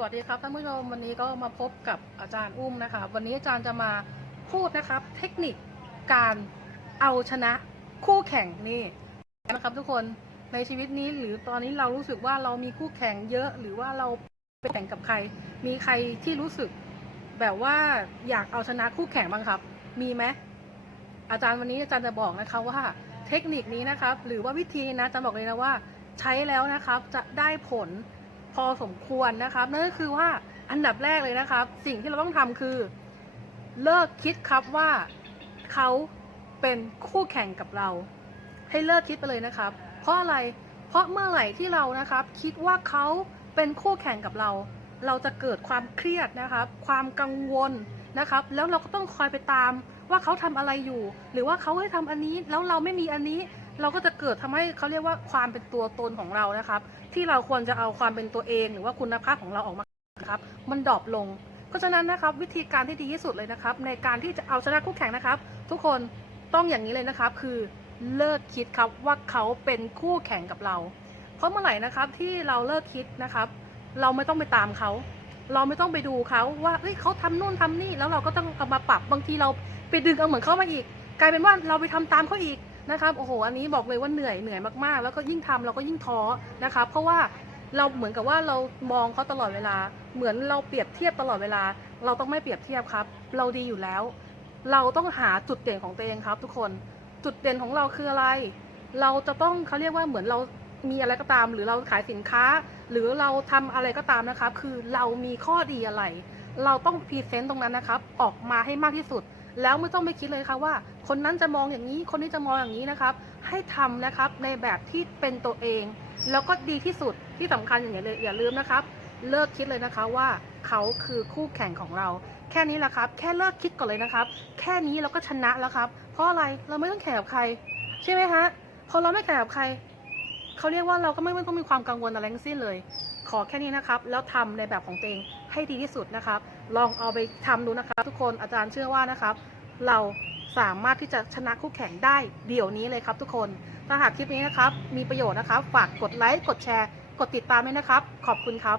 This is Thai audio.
สวัสดีครับท่านผู้ชมวันนี้ก็มาพบกับอาจารย์อุ้มนะคะ วันนี้อาจารย์จะมาพูดนะครับ เทคนิคการเอาชนะคู่แข่งนี่นะครับ ทุกคนในชีวิตนี้หรือตอนนี้เรารู้สึกว่าเรามีคู่แข่งเยอะ หรือว่าเราไปแข่งกับใคร มีใครที่รู้สึกแบบว่าอยากเอาชนะคู่แข่งบ้างครับ มีไหมอาจารย์วันนี้อาจารย์จะบอกนะคะว่าเทคนิคนี้นะครับ หรือว่าวิธีนะอาจารย์บอกเลยนะว่า ใช้แล้วนะครับจะได้ผล อสมควรนะครับ นั่นก็คือว่าอันดับแรกเลยนะครับ สิ่งที่เราต้องทำคือ เลิกคิดครับว่าเขาเป็นคู่แข่งกับเรา ให้เลิกคิดไปเลยนะครับ เพราะอะไรเพราะเมื่อไหร่ที่เรานะครับ คิดว่าเขาเป็นคู่แข่งกับเรา เราจะเกิดความเครียดนะครับ ความกังวลนะครับ แล้วเราก็ต้องคอยไปตามว่าเขาทำอะไรอยู่ หรือว่าเขาให้ทำอันนี้แล้วเราไม่มีอันนี้ เราก็จะเกิดทำให้เขาเรียกว่าความเป็นตัวตนของเรานะครับ ที่เราควรจะเอาความเป็นตัวเอง หรือว่าคุณภาพของเราออกมาครับมันดรอปลงเพราะฉะนั้นนะครับวิธีการที่ดีที่สุดเลยนะครับ ในการที่จะเอาชนะคู่แข่งนะครับ ทุกคนต้องอย่างนี้เลยนะครับ คือเลิกคิดครับว่าเขาเป็นคู่แข่งกับเรา เพราะเมื่อไหร่นะครับที่เราเลิกคิดนะครับ เราไม่ต้องไปตามเขา เราไม่ต้องไปดูเขาว่าเอ้ยเขาทำนู่นทำนี่แล้วเราก็ต้องเอามาปรับบางทีเราไปดึงเอาเหมือนเขามาอีก กลายเป็นว่าเราไปทำตามเขาอีก นะครับโอ้โหอันนี้บอกเลยว่าเหนื่อยเหนื่อยมากๆ แล้วก็ยิ่งทำเราก็ยิ่งท้อนะครับเพราะว่าเราเหมือนกับว่าเรามองเขาตลอดเวลา เหมือนเราเปรียบเทียบตลอดเวลา เราต้องไม่เปรียบเทียบครับ เราดีอยู่แล้ว เราต้องหาจุดเด่นของตัวเองครับ ทุกคนจุดเด่นของเราคืออะไร เราจะต้องเขาเรียกว่าเหมือนเรามีอะไรก็ตาม หรือเราขายสินค้า หรือเราทำอะไรก็ตามนะครับ คือเรามีข้อดีอะไร เราต้องพรีเซนต์ตรงนั้นนะครับ ออกมาให้มากที่สุด แล้วไม่ต้องไปคิดเลยครับว่า คนนั้นจะมองอย่างนี้ คนนี้จะมองอย่างนี้นะครับ ให้ทำนะครับในแบบที่เป็นตัวเอง แล้วก็ดีที่สุดที่สำคัญอย่างเลยอย่าลืมนะครับ เลิกคิดเลยนะคะว่าเขาคือคู่แข่งของเรา แค่นี้แหละครับ แค่เลิกคิดก่อนเลยนะครับ แค่นี้เราก็ชนะแล้วครับ เพราะอะไรเราไม่ต้องแข่งกับใคร ใช่ไหมฮะพอเราไม่แข่งกับใครเขาเรียกว่าเราก็ไม่ต้องมีความกังวลอะไรทั้งสิ้นเลย ขอแค่นี้นะครับ แล้วทำในแบบของตัวเองให้ดีที่สุดนะครับ ลองเอาไปทำดูนะครับ ทุกคนอาจารย์เชื่อว่านะครับ เราสามารถที่จะชนะคู่แข่งได้เดี๋ยวนี้เลยครับ ทุกคนถ้าหากคลิปนี้นะครับ มีประโยชน์นะครับ ฝากกดไลค์กดแชร์ กดติดตามด้วยนะครับ ขอบคุณครับ